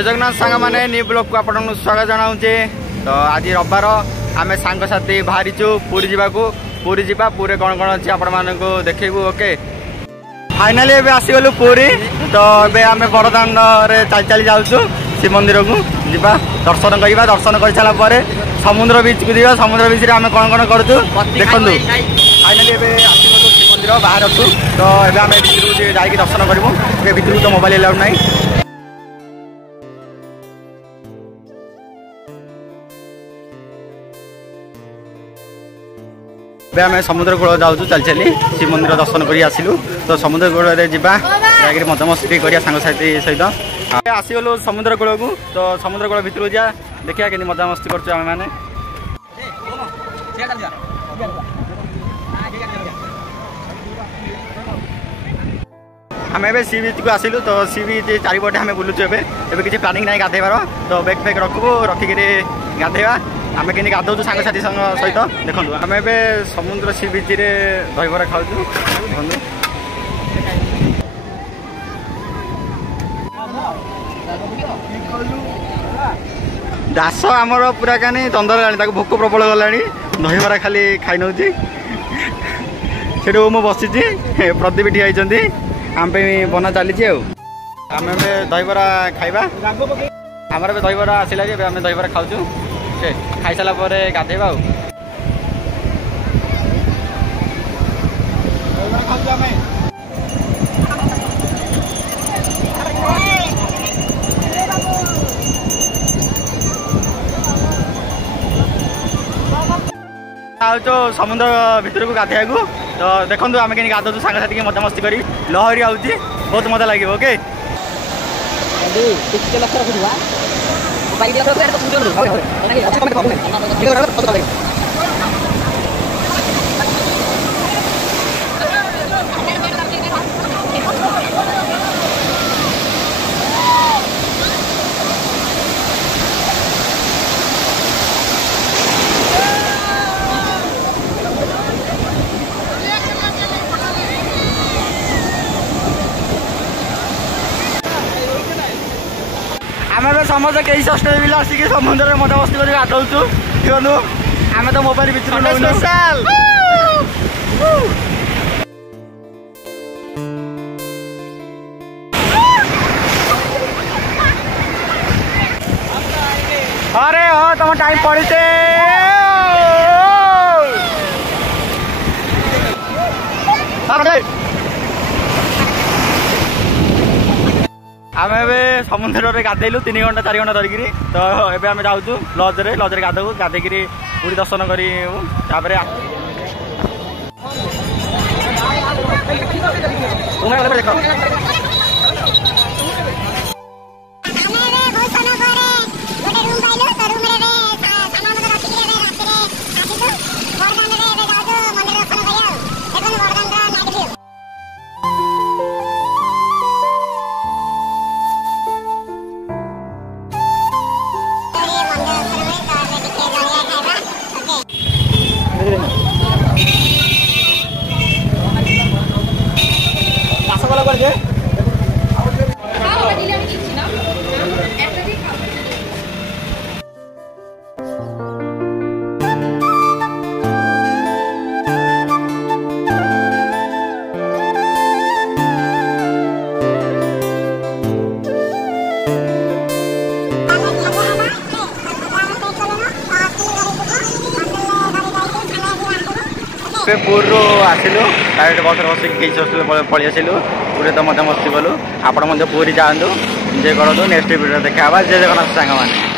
जय जगन्नाथ सांग मैंने न्यू ब्लॉग को आपन स्वागत जनाऊे। तो आज रविवार आम सांगसाथी बाहरीचु पूरी जावाकू पूरी जावा पूरी कौन कौन अच्छी आपण मानक देखू। ओके फाइनाली एबे आसीगलु पूरी। तो एबे आम बड़दाण्ड चली चली जाऊँ शिव मंदिर को जीवा दर्शन करवा। दर्शन कर सारा पर समुद्र बीच को जा। समुद्र बीच में आम कौन कौन करूँ देखु। फाइनाली एबे आसीगलु शिव मंदिर बाहर अच्छु। तो एबे आम भितर जाकि दर्शन करूँ। भितर तो मोबाइल एलाउड ना। आम समुद्र कूल जाऊँ चली चली शिव मंदिर दर्शन कर आसिलु। तो समुद्र कूल जा मजामस्ती करिया सांगसाथी सहित आसीगलु समुद्र कूल को। तो समुद्र कूल भितर जा देखिया के मजामस्ती करछु आमे माने। आम ए सी बीच को आसिलु। तो सी बीच चारिपटे आम बुलुचु। एबे किसी प्लानिंग ना गाधेबार। तो बैग फैग रखबू रखिक गाधेबा। आम कि गाधौचु सांगसाथी सहित देखु। आम ए समुद्र सी बीच रे दहीबरा खाऊँ। दास आमर पूरा कानी तंदर लानी भोक प्रबल गला। दहीबरा खाली खाई नौ से बसी प्रदीप ठिया आम बना चली। आम दहीबरा खाइबा। आमर दहीबरा आसला आम दहीबरा खाऊँ। खाई सारा पर गाधेबा। तो समुद्र भितर को गाधे को। तो देखो आम कि गाधु सांगसाथी के मजामस्ती करी लहरी आउची बहुत मजा लगे। ओके आम समस्त कई सस्ते बिल आसिक समुद्र मजामस्ती कर गाधौचु। देखो आम तो मोबाइल भितर अरे हो तुम टाइम पड़े। आम ए समुद्र में गाधेलु 3 घंटा 4 घंटा धरिकी। तो एबे आम जाऊँ लजरे गाधो गाधेक पूरी दर्शन कर। पूर्व आसिलु डायरेक्ट बस बस पलि आसिलु। पूरे तो मजामस्ती कलु। आपण पूरी जातु एंजय करूँ। नेक्स्ट वीडियो देखा जय जगन्नाथ सांग।